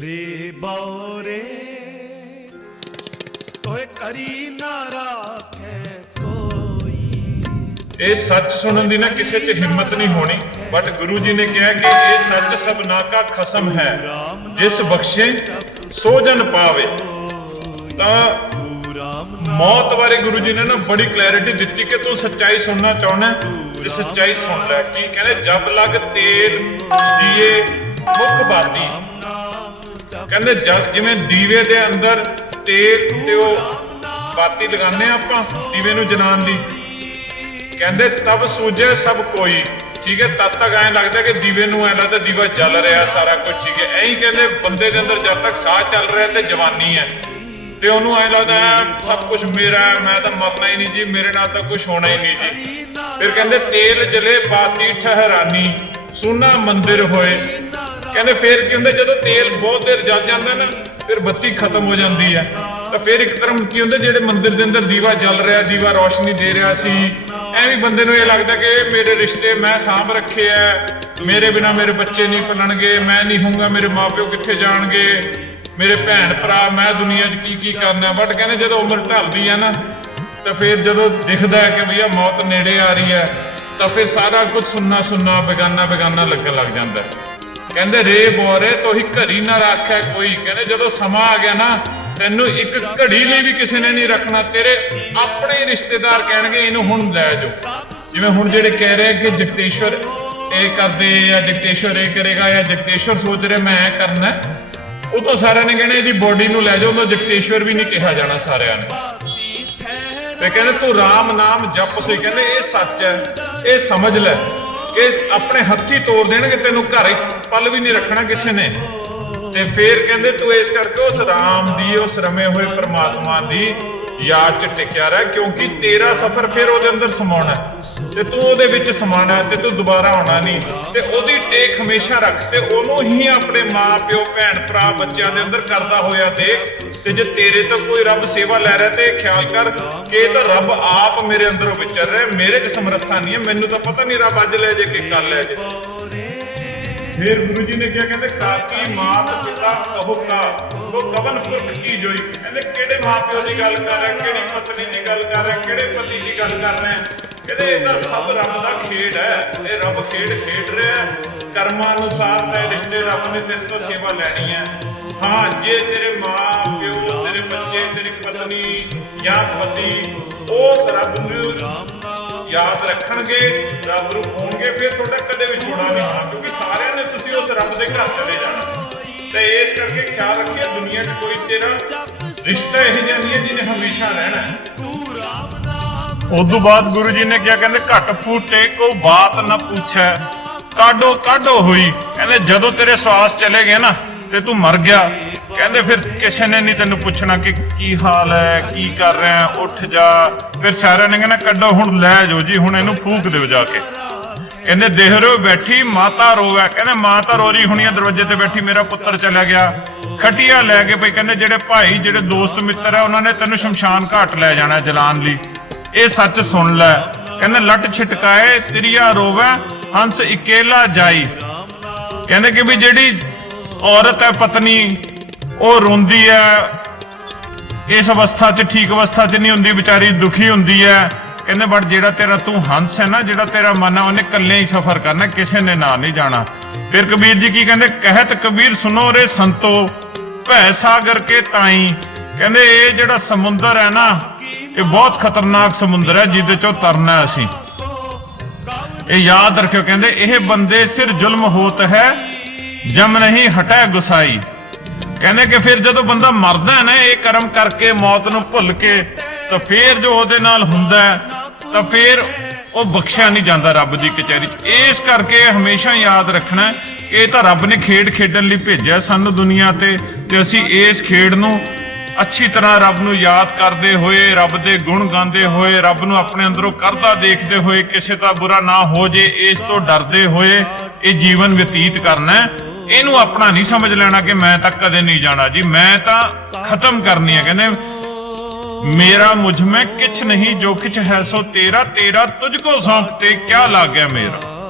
ਰੇ ਬੌਰੇ ਤੋਏ ਕਰੀ ਨਾ ਰਾਖੇ ਇਹ ਸੱਚ ਸੁਣਨ ਦੀ ਨਾ ਕਿਸੇ 'ਚ ਹਿੰਮਤ ਨਹੀਂ ਹੋਣੀ। ਬਟ ਗੁਰੂ ਜੀ ਨੇ ਕਿਹਾ ਕਿ ਇਹ ਸੱਚ ਸਭਨਾ ਕਾ ਖਸਮ ਹੈ। ਜਿਸ ਬਖਸ਼ੇ ਸੋ ਜਨ ਪਾਵੇ। ਤਾਂ ਮੌਤ ਬਾਰੇ ਗੁਰੂ ਜੀ ਨੇ ਨਾ ਬੜੀ ਕਲੈਰਿਟੀ ਦਿੱਤੀ ਕਿ ਤੂੰ ਸੱਚਾਈ ਸੁਣਨਾ ਚਾਹੁੰਦਾ ਤੇ ਸੱਚਾਈ ਸੁਣ ਲੈ। ਕੀ ਕਹਿੰਦੇ? ਜਬ ਲਗ ਤੇਲ ਦੀਏ ਮੁਖ ਬਾਤੀ। ਕਹਿੰਦੇ ਜਿਵੇਂ ਦੀਵੇ ਦੇ ਅੰਦਰ ਤੇਲ ਤੇ ਉਹ ਬਾਤੀ ਲਗਾਉਂਦੇ ਆ ਆਪਾਂ ਦੀਵੇ ਨੂੰ ਜਲਾਉਣ ਲਈ। ਕਹਿੰਦੇ ਤਬ ਸੂਝੇ ਸਭ ਕੋਈ। ਠੀਕ ਹੈ ਤਦ ਤੱਕ ਐਂ ਲੱਗਦਾ ਕਿ ਦੀਵੇ ਨੂੰ ਐਂ ਲੱਗਦਾ ਦੀਵਾ ਜਲ ਰਿਹਾ ਸਾਰਾ ਕੁਝ ਠੀਕ ਹੈ। ਐਂ ਕਹਿੰਦੇ ਬੰਦੇ ਦੇ ਅੰਦਰ ਜਦ ਤੱਕ ਸਾਹ ਚੱਲ ਰਿਹਾ ਤੇ ਜਵਾਨੀ ਹੈ। ਤੇ ਉਹਨੂੰ ਐਂ ਲੱਗਦਾ ਹੈ, ਸਭ ਕੁਝ ਮੇਰਾ ਮੈਂ ਤਾਂ ਮਰਨਾ ਹੀ ਨਹੀਂ ਜੀ ਮੇਰੇ ਨਾਲ ਤਾਂ ਕੁਝ ਹੋਣਾ ਹੀ ਨਹੀਂ ਜੀ। ਫਿਰ ਕਹਿੰਦੇ ਤੇਲ ਜਲੇ ਬਾਤੀ ਠਹਿਰਾਨੀ ਸੋਨਾ ਮੰਦਿਰ ਹੋਏ। ਕਹਿੰਦੇ ਫਿਰ ਕੀ ਹੁੰਦਾ, ਜਦੋਂ ਤੇਲ ਬਹੁਤ ਦੇਰ ਜਲ ਜਾਂਦਾ ਨਾ, ਫਿਰ ਬੱਤੀ ਖਤਮ ਹੋ ਜਾਂਦੀ ਹੈ। ਤਾਂ ਫਿਰ ਇੱਕ ਤਰ੍ਹਾਂ ਕੀ ਹੁੰਦਾ, ਜਿਹੜੇ ਮੰਦਿਰ ਦੇ ਅੰਦਰ ਦੀਵਾ ਜਲ ਰਿਹਾ, ਦੀਵਾ ਰੋਸ਼ਨੀ ਦੇ ਰਿਹਾ ਸੀ, ਐਵੇਂ ਬੰਦੇ ਨੂੰ ਇਹ ਲੱਗਦਾ ਕਿ ਮੇਰੇ ਰਿਸ਼ਤੇ ਮੈਂ ਸਾਂਭ ਰੱਖੇ ਐ ਮੇਰੇ ਬਿਨਾ ਮੇਰੇ ਬੱਚੇ ਨਹੀਂ ਪਲਣਗੇ, ਮੈਂ ਨਹੀਂ ਹੋਊਗਾ, ਮੇਰੇ ਮਾਪਿਓ ਕਿੱਥੇ ਜਾਣਗੇ, ਮੇਰੇ ਭੈਣ ਭਰਾ ਮੈਂ ਦੁਨੀਆ 'ਚ ਕੀ ਕੀ ਕਰਨਾ ਬਟ ਕਹਿੰਦੇ ਜਦੋਂ ਉਮਰ ਢਲਦੀ ਹੈ ਨਾ, ਤਾਂ ਫਿਰ ਜਦੋਂ ਦਿਖਦਾ ਹੈ ਕਿ ਭਈਆ ਮੌਤ ਨੇੜੇ ਆ ਰਹੀ ਹੈ, ਤਾਂ ਫਿਰ ਸਾਰਾ ਕੁਝ ਸੁੰਨਾ ਸੁੰਨਾ ਬੇਗਾਨਾ ਬੇਗਾਨਾ ਲੱਗਣ ਲੱਗ ਜਾਂਦਾ ਹੈ। ਕਹਿੰਦੇ, ਰੇ ਬੋਰੇ, ਤੋਹੀ ਘੜੀ ਨਾ ਰੱਖਿਆ ਕੋਈ। ਕਹਿੰਦੇ, ਜਦੋਂ ਸਮਾਂ ਆ ਗਿਆ ਨਾ, ਤੈਨੂੰ ਇੱਕ ਘੜੀ ਲਈ ਵੀ ਕਿਸੇ ਨੇ ਨਹੀਂ ਰੱਖਣਾ। ਤੇਰੇ ਆਪਣੇ ਹੀ ਰਿਸ਼ਤੇਦਾਰ ਕਹਿਣਗੇ, ਇਹਨੂੰ ਹੁਣ ਲੈ ਜਾਓ। ਜਿਵੇਂ ਹੁਣ ਜਿਹੜੇ ਕਹਿ ਰਹੇ ਕਿ ਜਗਤੇਸ਼ਵਰ ਇਹ ਕਰਦੇ ਜਾਂ ਜਗਤੇਸ਼ਵਰ ਇਹ ਕਰੇਗਾ ਜਾਂ ਜਗਤੇਸ਼ਵਰ ਸੋਚ ਰਿਹਾ, ਮੈਂ ਇਹ ਕਰਨਾ ਹੈ। ਉਦੋਂ ਸਾਰਿਆਂ ਨੇ ਕਹਿਣਾ, ਇਹਦੀ ਬੋਡੀ ਨੂੰ ਲੈ ਜਾਓ। ਉਦੋਂ ਜਗਤੇਸ਼ਵਰ ਵੀ ਨਹੀਂ ਕਿਹਾ ਜਾਣਾ ਸਾਰਿਆਂ ਨੇ। ਤੇ ਕਹਿੰਦੇ, ਤੂੰ RAM ਨਾਮ ਜਪ ਸੇ। ਕਹਿੰਦੇ, ਇਹ ਸੱਚ ਹੈ, ਇਹ ਸਮਝ ਲੈ। ਕਿ ਆਪਣੇ ਹੱਥੀ ਤੋੜ ਦੇਣਗੇ, ਤੈਨੂੰ ਘਰ ਹੀ ਪਲ ਵੀ ਨਹੀਂ ਰੱਖਣਾ ਕਿਸੇ ਨੇ। ਤੇ ਫੇਰ ਕਹਿੰਦੇ, ਤੂੰ ਇਸ ਕਰਕੇ ਉਸ ਰਾਮ ਦੀ, ਉਸ ਰਮੇ ਹੋਏ ਪ੍ਰਮਾਤਮਾ ਦੀ ਯਾਦ ਚ ਟਿਕਿਆ ਰਹਿ, ਕਿਉਂਕਿ ਤੇਰਾ ਸਫ਼ਰ ਫਿਰ ਉਹਦੇ ਅੰਦਰ ਸਮਾਉਣਾ ਹੈ। ਤੇ ਤੂੰ ਉਹਦੇ ਵਿੱਚ ਸਮਾਣਾ ਤੇ ਤੂੰ ਦੁਬਾਰਾ ਆਉਣਾ ਨਹੀਂ। ਤੇ ਉਹਦੀ ਟੇਕ ਹਮੇਸ਼ਾ ਰੱਖ ਤੇ ਉਹਨੂੰ ਹੀ ਆਪਣੇ ਮਾਂ, ਪਿਓ, ਭੈਣ, ਭਰਾ ਬੱਚਿਆਂ ਦੇ ਅੰਦਰ ਕਰਦਾ ਹੋਇਆ ਦੇਖ ਤੇ ਜੇ ਤੇਰੇ ਤੋਂ ਕੋਈ ਰੱਬ ਸੇਵਾ ਲੈ ਰਿਹਾ ਤੇ ਖਿਆਲ ਕਰ ਕਿ ਇਹ ਤਾਂ ਰੱਬ ਆਪ ਮੇਰੇ ਅੰਦਰੋਂ ਵਿਚਰ ਰਿਹਾ, ਮੇਰੇ 'ਚ ਸਮਰੱਥਾ ਨਹੀਂ ਹੈ, ਮੈਨੂੰ ਤਾਂ ਪਤਾ ਨਹੀਂ ਰੱਬ ਅੱਜ ਲੈ ਜੇ ਕਿ ਕੱਲ ਲੈ ਜੇ। ਫਿਰ ਗੁਰੂ ਜੀ ਨੇ ਕਿਹਾ, ਕਹਿੰਦੇ, ਕਾਕੀ ਮਾਤ ਪਿਤਾ, ਕਹੋ ਕਾ ਕੋ ਕਵਨ ਪੁਰਖ ਕੀ ਜੋਈ? ਕਹਿੰਦੇ, ਕਿਹੜੇ ਮਾਪਿਓ ਦੀ ਗੱਲ ਕਰ ਰਿਹਾ, ਕਿਹੜੀ ਪਤਨੀ ਦੀ ਗੱਲ ਕਰ ਰਿਹਾ, ਕਿਹੜੇ ਪਤੀ ਦੀ ਗੱਲ ਕਰ ਰਿਹਾ? ਕਹਿੰਦੇ ਇਹ ਤਾਂ ਸਭ ਰੱਬ ਦਾ ਖੇਡ ਹੈ। ਇਹ ਰੱਬ ਖੇਡ ਖੇਡ ਰਿਹਾ ਕਰਮਾਂ ਅਨੁਸਾਰ ਤੈ ਰਿਸ਼ਤੇ ਰੱਬ ਨੇ ਤੇਰੇ ਤੋਂ ਸੇਵਾ ਲੈਣੀ ਹੈ। ਹਾਂ, ਜੇ ਤੇਰੇ ਮਾਂ, ਪਿਓ, ਤੇਰੇ ਬੱਚੇ, ਤੇਰੀ ਪਤਨੀ ਜਾਂ ਪਤੀ ਉਸ ਰੱਬ ਨੂੰ ਯਾਦ ਰੱਖਣਗੇ, ਰੱਬ ਨੂੰ ਹੋਣਗੇ ਫਿਰ ਤੁਹਾਡਾ ਕਦੇ ਵੀ ਛੋੜਾ ਨਹੀਂ ਹੋਣਾ, ਕਿਉਂਕਿ ਸਾਰਿਆਂ ਨੇ ਤੁਸੀਂ ਉਸ ਰੱਬ ਦੇ ਘਰ ਚਲੇ ਜਾਣਾ। ਤੇ ਇਸ ਕਰਕੇ ਖਿਆਲ ਰੱਖਿਆ ਦੁਨੀਆ 'ਚ ਕੋਈ ਤੇਰਾ ਰਿਸ਼ਤਾ ਇਹ ਜਿਹਾ ਨਹੀਂ ਹੈ ਜਿਹਨੇ ਹਮੇਸ਼ਾ ਰਹਿਣਾ ਹੈ। ਉਦੋਂ ਬਾਅਦ ਗੁਰੂ ਜੀ ਨੇ ਕਿਹਾ, ਕਹਿੰਦੇ ਘਟ ਫੂਟੇ ਕੋ ਬਾਤ ਨਾ ਪੁੱਛੈ। ਕਾਡੋ ਕਾਡੋ ਹੋਈ। ਕਹਿੰਦੇ ਜਦੋਂ ਤੇਰੇ ਸਵਾਸ ਚਲੇ ਗਏ ਨਾ, ਤੇ ਤੂੰ ਮਰ ਗਿਆ। ਕਹਿੰਦੇ ਫਿਰ ਕਿਸੇ ਨੇ ਨਹੀਂ ਤੈਨੂੰ ਪੁੱਛਣਾ ਕਿ ਕੀ ਹਾਲ ਹੈ, ਕੀ ਕਰ ਰਿਹਾ ਉੱਠ ਜਾ। ਫਿਰ ਸਾਰਿਆਂ ਨੇ ਕਹਿਣਾ ਕੱਢੋ, ਹੁਣ ਲੈ ਜਾਓ ਜੀ, ਹੁਣ ਇਹਨੂੰ ਫੂਕ ਦਿਓ ਜਾ ਕੇ। ਕਹਿੰਦੇ ਦੇਹਰੋ ਬੈਠੀ, ਮਾਤਾ ਰੋਵੇ। ਕਹਿੰਦੇ ਮਾਤਾ ਰੋ ਰਹੀ ਹੁਣੀ ਆ, ਦਰਵਾਜ਼ੇ ਤੇ ਬੈਠੀ, ਮੇਰਾ ਪੁੱਤਰ ਚਲਾ ਗਿਆ। ਖਟੀਆ ਲੈ ਕੇ ਭਈ ਕਹਿੰਦੇ ਜਿਹੜੇ ਭਾਈ, ਜਿਹੜੇ ਦੋਸਤ ਮਿੱਤਰ ਆ, ਉਹਨਾਂ ਨੇ ਤੈਨੂੰ ਸ਼ਮਸ਼ਾਨ ਘਾਟ ਲੈ ਜਾਣਾ ਜਲਾਨ ਲਈ। ਇਹ ਸੱਚ ਸੁਣ ਲੈ। ਕਹਿੰਦੇ, ਲੱਟ ਛਿਟਕਾਏ, ਤੇਰੀਆ ਰੋਵੇ, ਹੰਸ ਇਕੇਲਾ ਜਾਈ। ਕਹਿੰਦੇ ਕਿ ਵੀ ਜਿਹੜੀ ਔਰਤ ਹੈ, ਪਤਨੀ, ਉਹ ਰੋਂਦੀ ਹੈ। ਇਸ ਅਵਸਥਾ 'ਚ, ਠੀਕ ਅਵਸਥਾ 'ਚ ਨਹੀਂ ਹੁੰਦੀ, ਵਿਚਾਰੀ ਦੁਖੀ ਹੁੰਦੀ ਹੈ। ਕਹਿੰਦੇ, ਬਟ ਜਿਹੜਾ ਤੇਰਾ ਤੂੰ ਹੰਸ ਹੈ ਨਾ, ਜਿਹੜਾ ਤੇਰਾ ਮਨ ਹੈ ਉਹਨੇ ਇਕੱਲੇ ਹੀ ਸਫ਼ਰ ਕਰਨਾ, ਕਿਸੇ ਨੇ ਨਾਲ ਨਹੀਂ ਜਾਣਾ। ਫਿਰ ਕਬੀਰ ਜੀ ਕੀ ਕਹਿੰਦੇ, ਕਹਿਤ ਕਬੀਰ ਸੁਨੋ ਰੇ ਸੰਤੋ, ਭੈ ਸਾਗਰ ਕੇ ਤਾਈ। ਕਹਿੰਦੇ, ਇਹ ਜਿਹੜਾ ਸਮੁੰਦਰ ਹੈ ਨਾ ਇਹ ਬਹੁਤ ਖਤਰਨਾਕ ਸਮੁੰਦਰ ਹੈ, ਜਿਹਦੇ ਚੋਂ ਤਰਨਾ ਹੈ ਅਸੀਂ। ਇਹ ਯਾਦ ਰੱਖਿਓ, ਕਹਿੰਦੇ, ਇਹ ਬੰਦੇ ਸਿਰ ਜ਼ੁਲਮ ਹੋਤ ਹੈ, ਜਮ ਨਹੀਂ ਹਟੈ ਗੁਸਾਈ। ਕਹਿੰਦੇ ਕਿ ਫਿਰ ਜਦੋਂ ਬੰਦਾ ਮਰਦਾ ਹੈ ਨਾ, ਇਹ ਕਰਮ ਕਰਕੇ ਮੌਤ ਨੂੰ ਭੁੱਲ ਕੇ, ਤਾਂ ਫਿਰ ਜੋ ਉਹਦੇ ਨਾਲ ਹੁੰਦਾ ਤਾਂ ਫਿਰ ਉਹ ਬਖਸ਼ਿਆ ਨਹੀਂ ਜਾਂਦਾ ਰੱਬ ਦੀ ਕਚਹਿਰੀ 'ਚ। ਇਸ ਕਰਕੇ ਹਮੇਸ਼ਾ ਯਾਦ ਰੱਖਣਾ ਕਿ ਇਹ ਤਾਂ ਰੱਬ ਨੇ ਖੇਡ ਖੇਡਣ ਲਈ ਭੇਜਿਆ ਸਾਨੂੰ ਦੁਨੀਆ ਤੇ ਤੇ ਅਸੀਂ ਇਸ ਖੇਡ ਨੂੰ ਅੱਛੀ ਤਰ੍ਹਾਂ ਰੱਬ ਨੂੰ ਯਾਦ ਕਰਦੇ ਹੋਏ, ਰੱਬ ਦੇ ਗੁਣ ਗਾਉਂਦੇ ਹੋਏ, ਰੱਬ ਨੂੰ ਆਪਣੇ ਅੰਦਰੋਂ ਕਰਦਾ ਦੇਖਦੇ ਹੋਏ ਕਿਸੇ ਦਾ ਬੁਰਾ ਨਾ ਹੋ ਜੇ, ਇਸ ਤੋਂ ਡਰਦੇ ਹੋਏ ਇਹ ਜੀਵਨ ਬਤੀਤ ਕਰਨਾ ਇਹਨੂੰ ਆਪਣਾ ਨਹੀਂ ਸਮਝ ਲੈਣਾ ਕਿ ਮੈਂ ਤਾਂ ਕਦੇ ਨਹੀਂ ਜਾਣਾ ਜੀ। ਮੈਂ ਤਾਂ ਖਤਮ ਕਰਨੀ ਹੈ। ਕਹਿੰਦੇ, ਮੇਰਾ ਮੁਝ ਮੈਂ ਕਿਛ ਨਹੀਂ, ਜੋ ਕਿਛ ਹੈ ਸੋ ਤੇਰਾ ਤੇਰਾ ਤੁਝ ਕੋ ਸੌਂਪ ਤੇ ਕਿਆ ਲੱਗ ਗਿਆ ਮੇਰਾ?